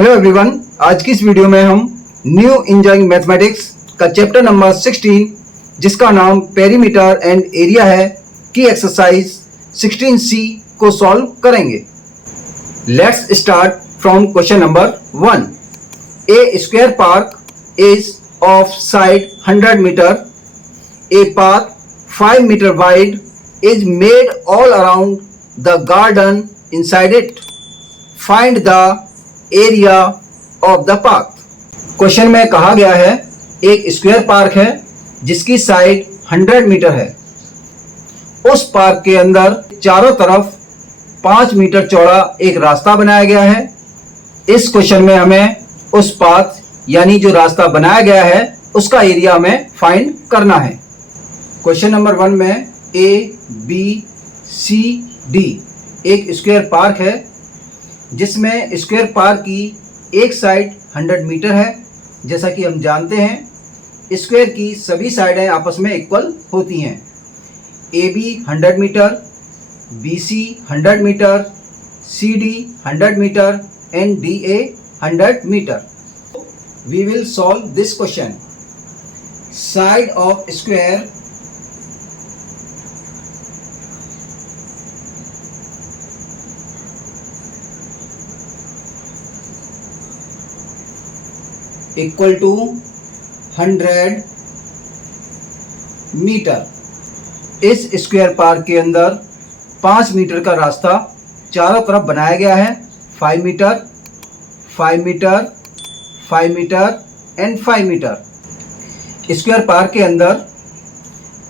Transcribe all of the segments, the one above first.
Hello everyone, आज की इस वीडियो में हम न्यू इंजीनियरिंग मैथमेटिक्स का चैप्टर नंबर 16 जिसका नाम पेरीमीटर एंड एरिया है की एक्सरसाइज 16C को सॉल्व करेंगे। Let's start from question number 1। A square park is of side 100 metre, a path 5 metre wide is made all around the garden inside it. Find the area of the park. Question में कहा गया है एक square park है जिसकी side 100 metre है। उस park के अंदर चारों तरफ 5 मीटर चौड़ा एक रास्ता बनाया गया है। इस क्वेश्चन में हमें उस पाथ यानी जो रास्ता बनाया गया है उसका एरिया हमें फाइंड करना है। क्वेश्चन नंबर 1 में ABCD एक स्क्वायर पार्क है जिसमें स्क्वायर पार्क की एक साइड 100 मीटर है। जैसा कि हम जानते हैं स्क्वायर की सभी साइडें आपस में इक्वल होती हैं। AB 100 metre, BC 100 metre, CD 100 metre and DA 100 metre. We will solve this question. Side of square equal to 100 metre. इस स्क्वायर पार्क के अंदर 5 मीटर का रास्ता चारों तरफ बनाया गया है। 5 metre, 5 metre, 5 metre and 5 metre. Square park के अंदर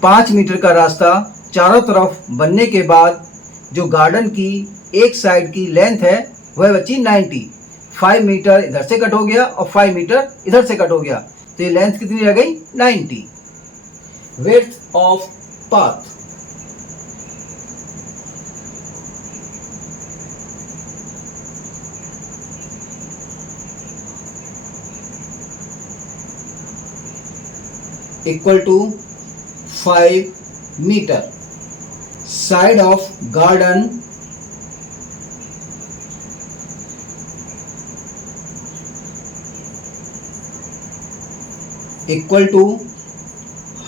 5 मीटर का रास्ता चारों तरफ बनने के बाद जो गार्डन की एक साइड की लेंथ है वह बची 90। 5 मीटर इधर से कट हो गया और 5 मीटर इधर से कट हो गया, तो ये लेंथ कितनी रह गई 90। Width of path equal to 5 metre. Side of garden equal to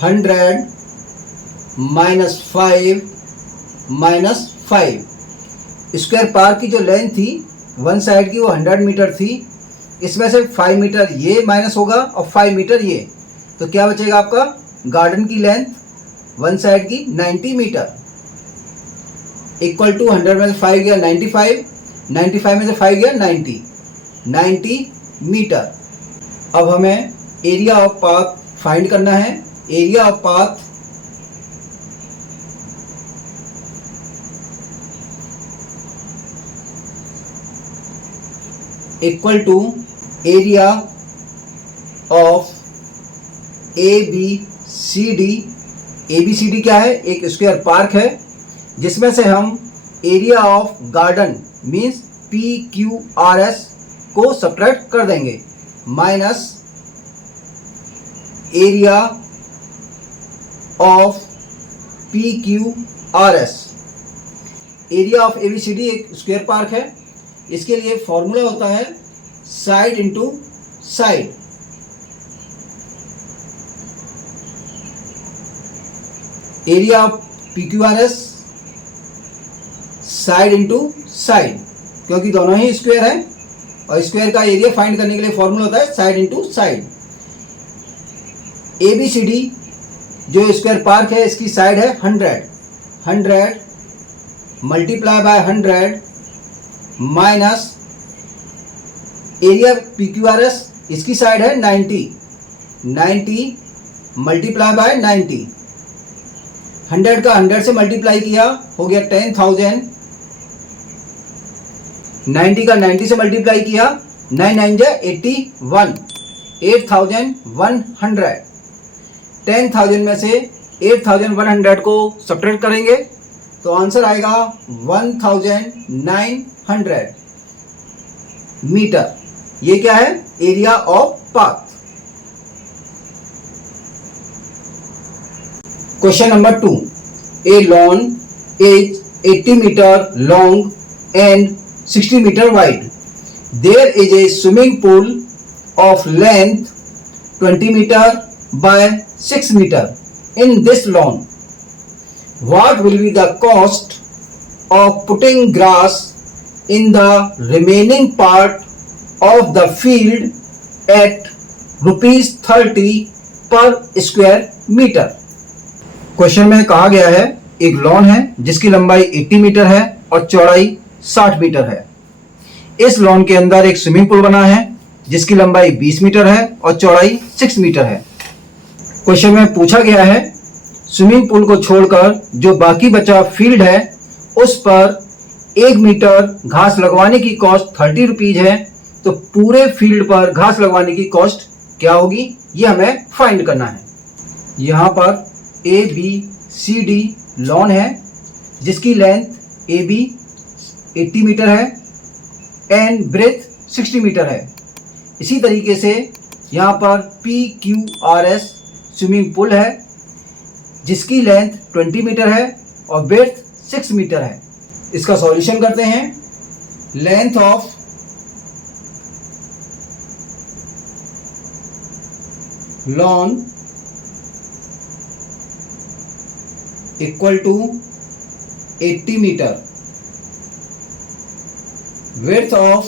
100 minus 5 minus 5। Square park की जो लेंथ थी वन साइड की वो 100 मीटर थी। इसमें से 5 मीटर ये माइनस होगा और 5 मीटर ये, तो क्या बचेगा आपका गार्डन की लेंथ वन साइड की 90 मीटर। इक्वल टू 100 में से 5 गया 95, 95 में से 5 गया 90 मीटर। अब हमें एरिया ऑफ पाथ फाइंड करना है। Area of path equal to area of ABCD। ABCD क्या है? एक स्क्वायर पार्क है जिसमें से हम area of garden means PQRS को सब्ट्रैक्ट कर देंगे minus area of PQRS। Area of ABCD एक स्क्वायर पार्क है। इसके लिए फॉर्मूला होता है side into side. Area of PQRS side into side, क्योंकि दोनों ही स्क्वायर है और स्क्वायर का एरिया फाइंड करने के लिए फॉर्मूला होता है साइड इंटू साइड। ABCD जो स्क्वायर पार्क है इसकी साइड है 100 multiply by 100 minus area PQRS इसकी साइड है 90 मल्टीप्लाई बाय 90। 100 का 100 से मल्टीप्लाई किया हो गया 10,000। 90 का 90 से मल्टीप्लाई किया 9 9 जा 81, 8100। 10,000 में से 8,100 को सब्ट्रैक्ट करेंगे तो आंसर आएगा 1,900 मीटर। ये क्या है? Area of path. Question number 2। A lawn is 80 metre long and 60 metre wide. There is a swimming pool of length 20 meter by 6 meter in this lawn. What will be the cost of putting grass in the remaining part of the field at ₹30 per square meter? Question में कहा गया है एक lawn है जिसकी लंबाई 80 metre है और चौड़ाई 60 मीटर है। इस लॉन के अंदर एक स्विमिंग पूल बना है जिसकी लंबाई 20 मीटर है और चौड़ाई 6 मीटर है। क्वेश्चन में पूछा गया है स्विमिंग पूल को छोड़कर जो बाकी बचा फील्ड है उस पर 1 मीटर घास लगवाने की कॉस्ट ₹30 है, तो पूरे फील्ड पर घास लगवाने की कॉस्ट क्या होगी ये हमें फाइंड करना है। यहाँ पर ABCD लॉन है जिसकी लेंथ AB 80 मीटर है एंड ब्रेथ 60 मीटर है। इसी तरीके से यहाँ पर PQRS स्विमिंग पूल है जिसकी लेंथ 20 मीटर है और ब्रेथ 6 मीटर है। इसका सॉल्यूशन करते हैं। Length of lawn equal to 80 metre, width of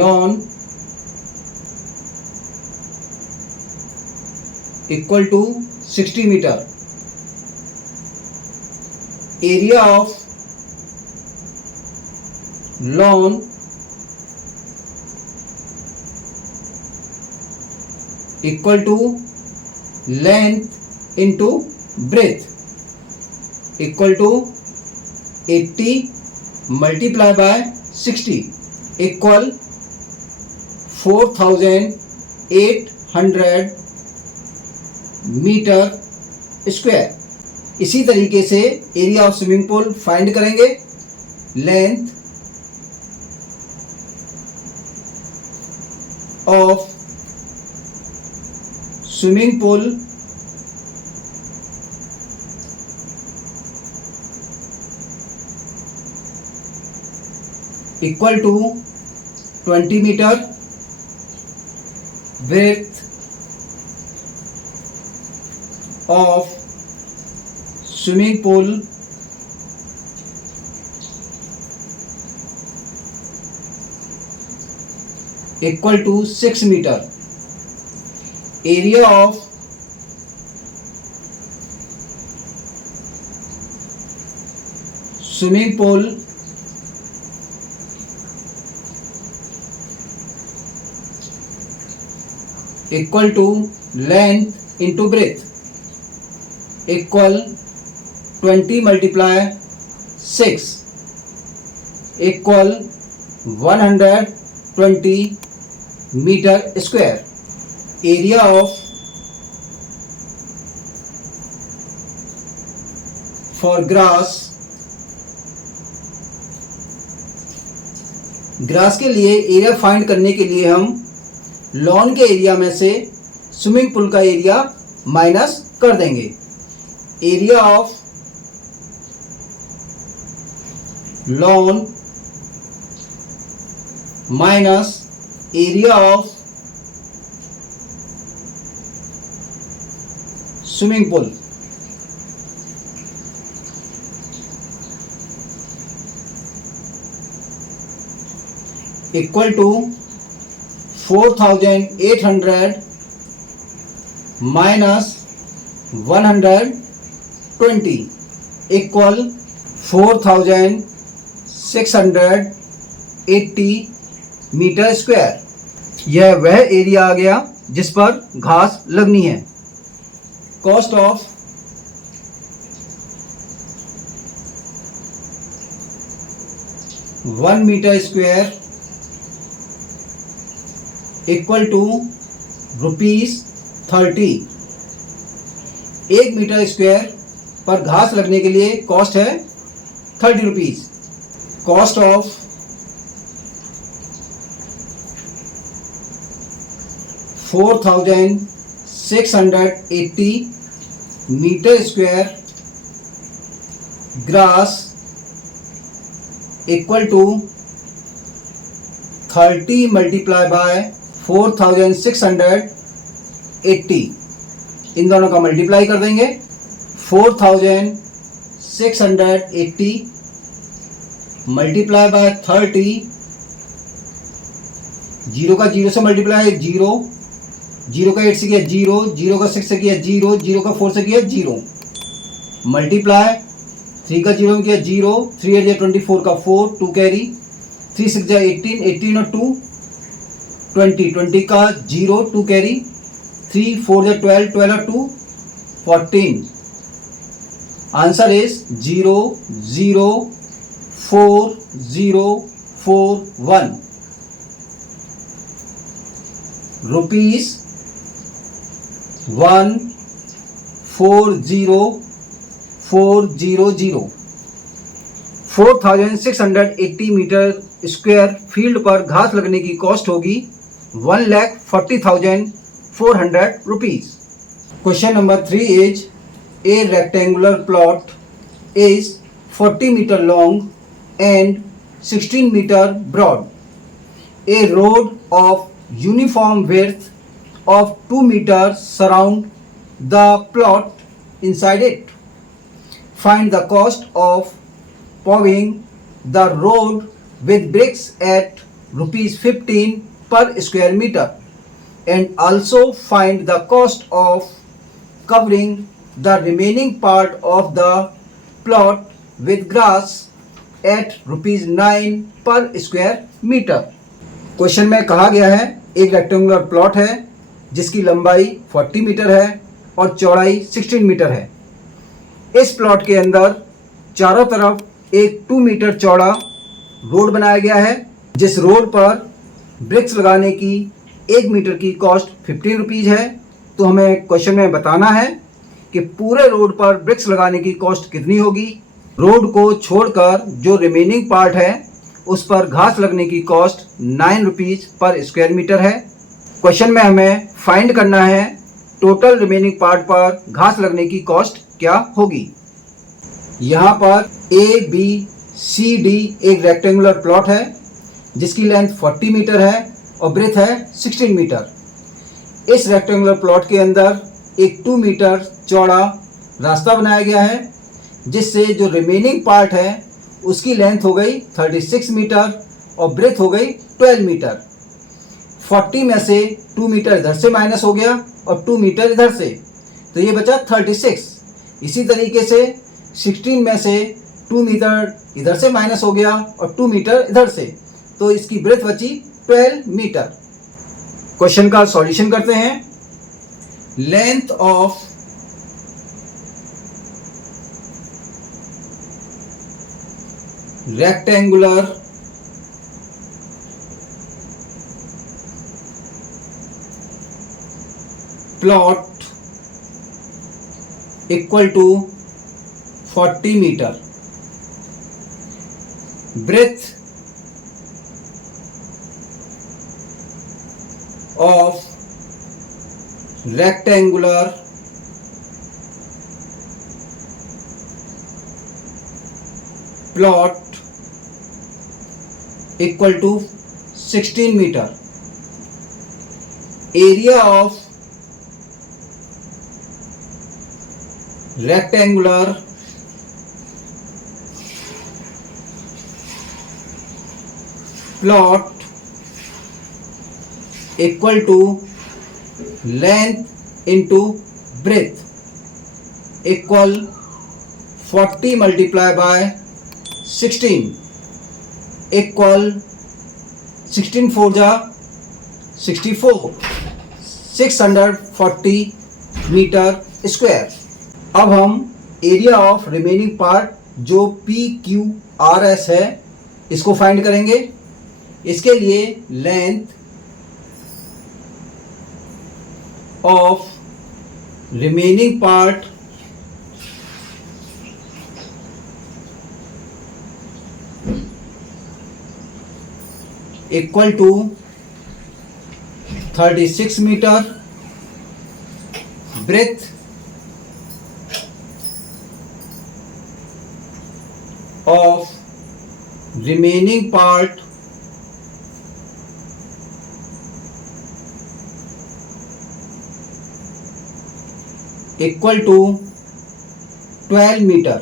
lawn equal to 60 meter, area of lawn equal to length into breadth equal to 80 multiplied by 60 equal 4800 metre square. इसी तरीके से area of swimming pool find करेंगे। Length of swimming pool equal to 20 metre, width of swimming pool equal to 6 meter, area of swimming pool equal to length into breadth equal 20 multiply 6 equal 120 meter square। area of for grass के लिए area find करने के लिए हम lawn के area में से swimming pool का एरिया माइनस कर देंगे। Area of lawn minus area of swimming pool equal to 4800 minus 120 equal 4680 metre square. यह वह एरिया आ गया जिस पर घास लगनी है। Cost of one metre square equal to ₹30। 1 metre square पर घास लगने के लिए कॉस्ट है ₹30। Cost of $4680 metre square grass equal to 30 multiply by 4680। इन दोनों का मल्टीप्लाई कर देंगे। 4680 मल्टीप्लाई बाय 30, जीरो का जीरो से मल्टीप्लाई है जीरो, जीरो का 8 से किया जीरो, जीरो का 6 से किया जीरो, जीरो का 4 से किया जीरो, मल्टीप्लाई 3 का जीरो में किया जीरो, 3 8 24 का 4, 2 कैरी, 3 6 18, 18 और 2 20, 20 का जीरो, 2 कैरी, 3 4 12, 12 और 2 14। Answer is 0 0 4 0 4 1 rupees 140400। 4680 metre square field पर घास लगने की कॉस्ट होगी 1,40,400 rupees. Question number 3 is a rectangular plot is 40 meter long and 16 meter broad. A road of uniform width of 2 meters surround the plot inside it. Find the cost of paving the road with bricks at rupees 15 per square meter, and also find the cost of covering the remaining part of the plot with grass at rupees 9 per square meter. Question में कहा गया है एक rectangular plot है जिसकी लंबाई 40 metre है और चौड़ाई 16 मीटर है। इस प्लॉट के अंदर चारों तरफ एक 2 मीटर चौड़ा रोड बनाया गया है, जिस रोड पर ब्रिक्स लगाने की 1 मीटर की कॉस्ट 15 रुपीज़ है। तो हमें क्वेश्चन में बताना है कि पूरे रोड पर ब्रिक्स लगाने की कॉस्ट कितनी होगी। रोड को छोड़कर जो रिमेनिंग पार्ट है उस पर घास लगने की कॉस्ट 9 रुपीज़ पर स्क्वायर मीटर है। क्वेश्चन में हमें फाइंड करना है टोटल रिमेनिंग पार्ट पर घास लगने की कॉस्ट क्या होगी। यहाँ पर ABCD एक रेक्टेंगुलर प्लॉट है जिसकी लेंथ 40 मीटर है और ब्रेथ है 16 मीटर। इस रेक्टेंगुलर प्लॉट के अंदर एक 2 मीटर चौड़ा रास्ता बनाया गया है, जिससे जो रिमेनिंग पार्ट है उसकी लेंथ हो गई 36 मीटर और ब्रेथ हो गई 12 मीटर। 40 में से 2 मीटर इधर से माइनस हो गया और 2 मीटर इधर से, तो ये बचा 36। इसी तरीके से 16 में से 2 मीटर इधर से माइनस हो गया और 2 मीटर इधर से, तो इसकी ब्रेथ बची 12 मीटर। क्वेश्चन का सॉल्यूशन करते हैं। Length of rectangular plot equal to 40 metre. Breadth of rectangular plot equal to 16 meter. Area of rectangular plot equal to length into breadth equal 40 multiply by 16 equal 16 4 जा 64 640 metre square. अब हम area of remaining part जो PQRS है इसको find करेंगे। इसके लिए length of remaining part equal to 36 meter, breadth of remaining part equal to 12 meter.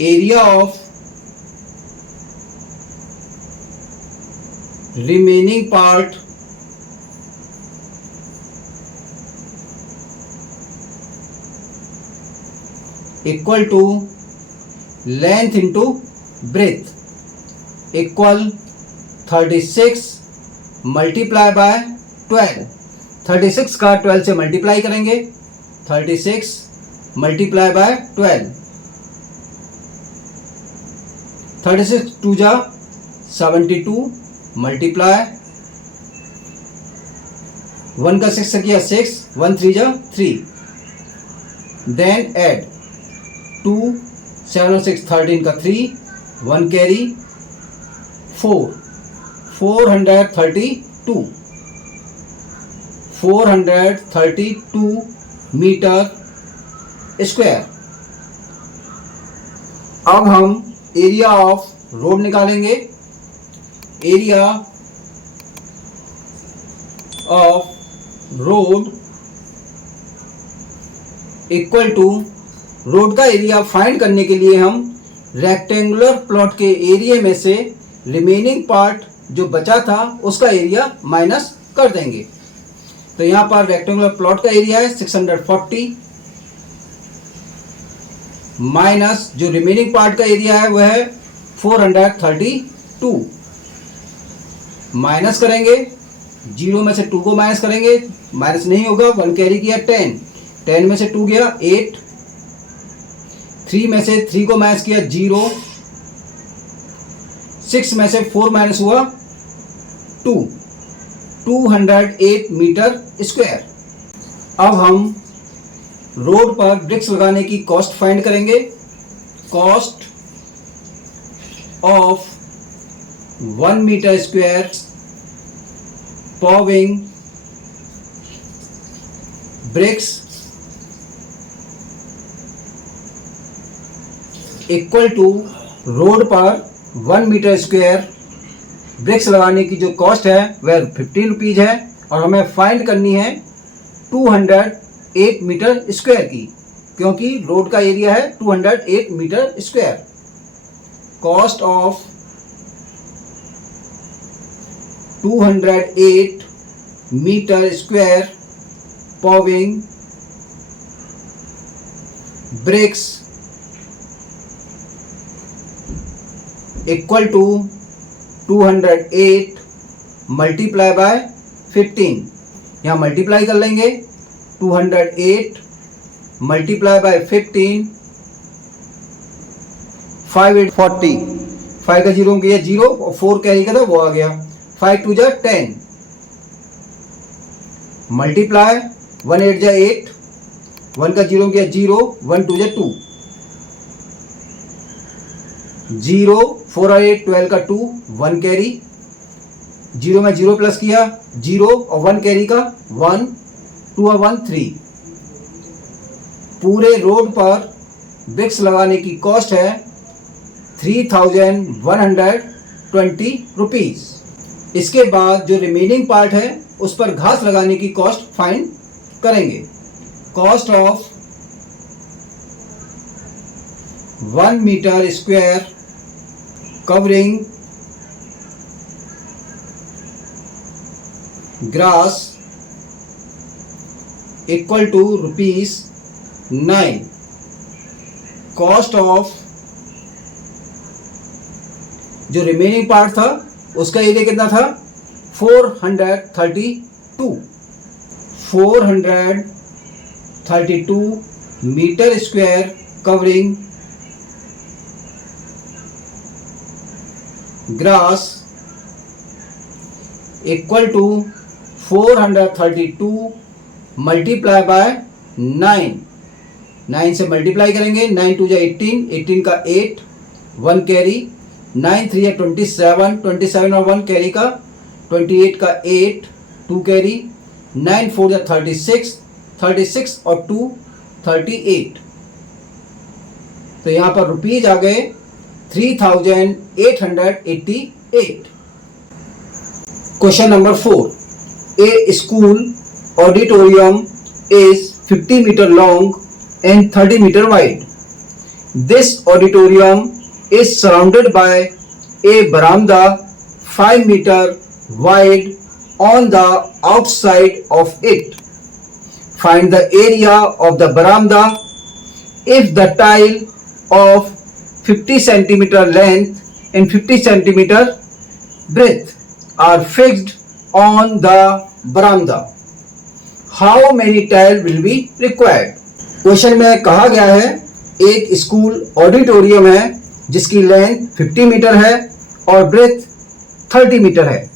Area of remaining part equal to length into breadth equal 36 multiply by 12. 36 का 12 से multiply करेंगे, 36 multiply by 12, 36 to जा 72 multiply 1 का 6 से किया 6, 1 3 जा 3, then add 2 7 और 6 13 का 3, 1 कैरी 4, 432 मीटर स्क्वायर. अब हम एरिया ऑफ रोड निकालेंगे. Area of road equal to, road का एरिया फाइंड करने के लिए हम रेक्टेंगुलर प्लॉट के एरिया में से रिमेनिंग पार्ट जो बचा था उसका एरिया माइनस कर देंगे. तो यहां पर रेक्टेंगुलर प्लॉट का एरिया है 640 माइनस जो रिमेनिंग पार्ट का एरिया है वह है 432. माइनस करेंगे, 0 में से 2 को माइनस करेंगे, माइनस नहीं होगा, 1 कैरी किया 10, 10 में से 2 गया 8, 3 में से 3 को माइनस किया 0, 6 में से 4 माइनस हुआ 2, 208 मीटर स्क्वायर. अब हम रोड पर ब्रिक्स लगाने की कॉस्ट फाइंड करेंगे. Cost of 1 metre square paving bricks equal to, road पर 1 मीटर स्क्वायर ब्रिक्स लगाने की जो कॉस्ट है वह 15 रुपीज़ है और हमें फाइंड करनी है 208 मीटर स्क्वायर की, क्योंकि रोड का एरिया है 208 metre square. Cost of 208 metre square paving bricks equal to 208 multiply by 15. यहाँ मल्टीप्लाई कर लेंगे, 208 मल्टीप्लाई बाय 15, 5 8 40, 5 का 0 किया 0 और 4 कैरी का था वो आ गया, 5 2 जा 10 मल्टीप्लाई 1 8 जा 8, 1 का 0 किया 0, 1 2 जा 2, 0 4 और 8 12 का 2, 1 कैरी, 0 में 0 प्लस किया 0 और 1 कैरी का 1, 2 और 1 3. पूरे रोड पर ब्रिक्स लगाने की कॉस्ट है 3120 रुपीज़. इसके बाद जो रिमेनिंग पार्ट है उस पर घास लगाने की कॉस्ट फाइंड करेंगे. Cost of 1 metre square covering grass equal to rupees 9. Cost of जो रिमेनिंग पार्ट था उसका एरिया कितना था 432 metre square covering grass equal to 432 multiply by 9. 9 से मल्टीप्लाई करेंगे, 9 2 जा 18, 18 का 8, 1 कैरी, 9 3 या 27, 27 और 1 कैरी का 28 का 8, 2 कैरी, 9 4 या 36, 36 और 2 38. तो यहाँ पर रुपीज आ गए 3888. Question number 4. A school auditorium is 50 meter long and 30 meter wide. This auditorium is surrounded by a veranda 5 meter wide on the outside of it. Find the area of the veranda if the tile of 50 centimeter length and 50 centimeter breadth are fixed on the veranda. How many tile will be required? Question में कहा गया है एक school auditorium है जिसकी length 50 metre है और breath 30 metre है।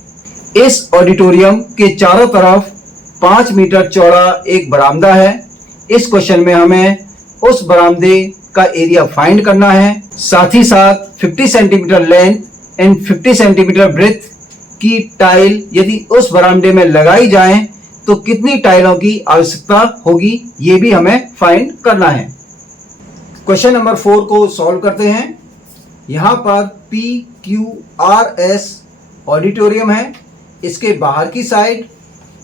इस ऑडिटोरियम के चारों तरफ 5 मीटर चौड़ा एक बरामदा है। इस क्वेश्चन में हमें उस बरामदे का एरिया फाइंड करना है, साथ ही साथ 50 centimetre length and 50 centimetre breath की टाइल यदि उस बरामदे में लगाई जाए तो कितनी टाइलों की आवश्यकता होगी ये भी हमें फाइंड करना है। क्वेश्चन नंबर 4 को सॉल्व करते हैं। यहाँ पर PQRS ऑडिटोरियम है, इसके बाहर की साइड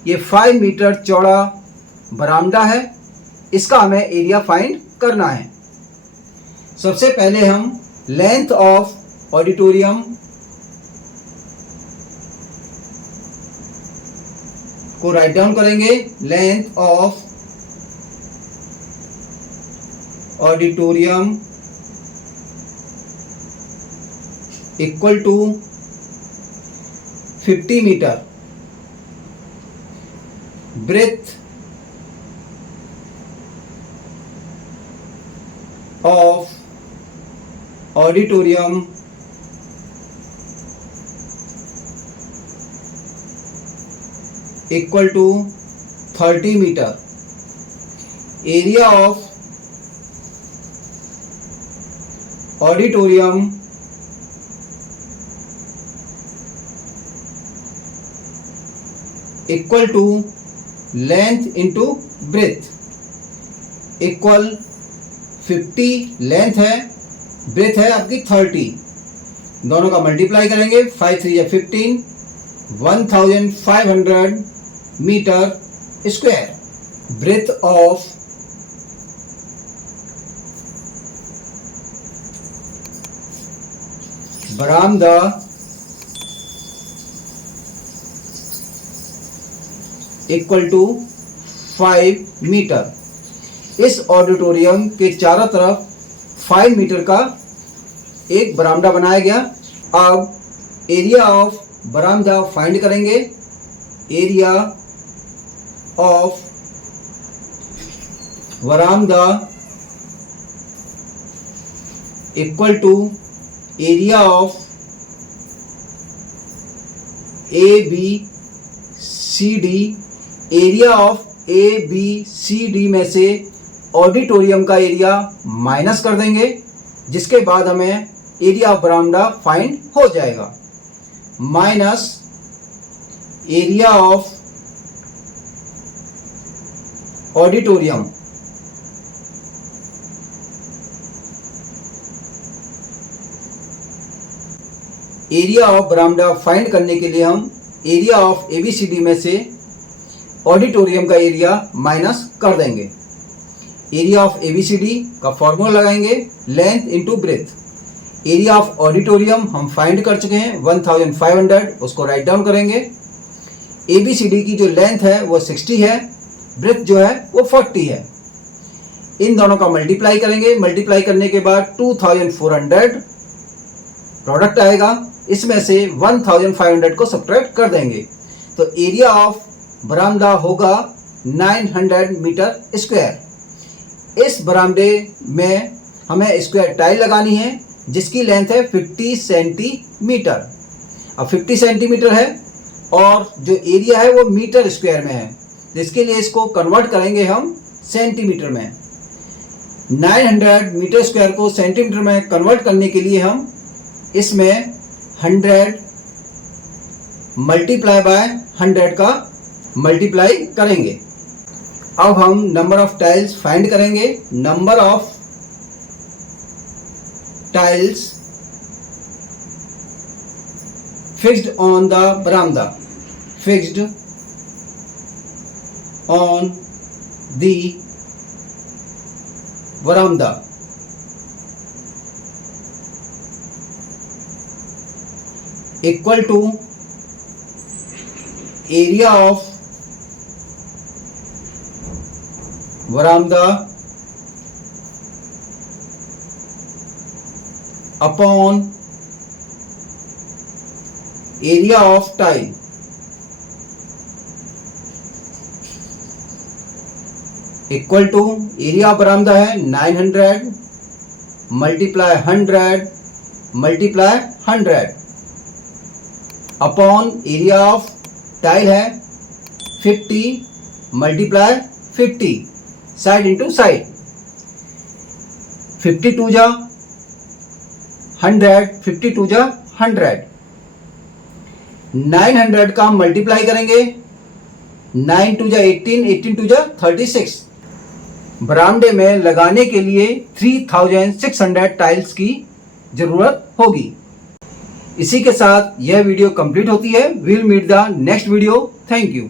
ये 5 मीटर चौड़ा बरामदा है, इसका हमें एरिया फाइंड करना है। सबसे पहले हम लेंथ ऑफ ऑडिटोरियम को राइट डाउन करेंगे। Length of auditorium equal to 50 metre, breadth of auditorium equal to 30 metre, area of auditorium equal to length into breadth equal 50 length है, ब्रेथ है आपकी 30, दोनों का मल्टीप्लाई करेंगे। 5 3 या 15, 1500 मीटर स्क्वायर। ब्रेथ ऑफ बरामदा इक्वल टू 5 मीटर। इस auditorium के चारों तरफ 5 मीटर का एक बरामदा बनाया गया। अब एरिया ऑफ बरामदा फाइंड करेंगे। एरिया ऑफ बरामदा equal to area of ABCD। Area of ABCD में से ऑडिटोरियम का एरिया माइनस कर देंगे, जिसके बाद हमें एरिया ऑफ बरामदा फाइंड हो जाएगा। Minus area of auditorium area of बरामदा फाइंड करने के लिए हम एरिया ऑफ ABCD में से ऑडिटोरियम का एरिया माइनस कर देंगे। एरिया ऑफ ABCD का फॉर्मूला लगाएंगे, length into breath. Area of auditorium हम फाइंड कर चुके हैं 1500, उसको राइट डाउन करेंगे। ABCD की जो लेंथ है वो 60 है, ब्रेथ जो है वो 40 है। इन दोनों का मल्टीप्लाई करेंगे। मल्टीप्लाई करने के बाद 2400 प्रोडक्ट आएगा, इसमें से 1500 को सब्ट्रैक्ट कर देंगे तो एरिया ऑफ बरामदा होगा 900 मीटर स्क्वायर। इस बरामदे में हमें स्क्वायर टाइल लगानी है जिसकी लेंथ है 50 सेंटीमीटर। अब 50 सेंटीमीटर है और जो एरिया है वो मीटर स्क्वायर में है, जिसके लिए इसको कन्वर्ट करेंगे हम सेंटीमीटर में। 900 मीटर स्क्वायर को सेंटीमीटर में कन्वर्ट करने के लिए हम इसमें 100 मल्टीप्लाई बाय 100 का मल्टीप्लाई करेंगे। अब हम नंबर ऑफ टाइल्स फाइंड करेंगे। Number of tiles fixed on the veranda, fixed on the veranda. Equal to area of veranda upon area of tile. Equal to area बरामदा है 900 multiply 100 multiply 100 upon area of tile है 50 multiply 50 side into side 52 जा 100 52 जा 100 900 का multiply करेंगे 9 to जा 18 18 to जा 36 बरामदे में लगाने के लिए 3600 टाइल्स की जरूरत होगी। इसी के साथ यह वीडियो कंप्लीट होती है। Will meet the next video. Thank you.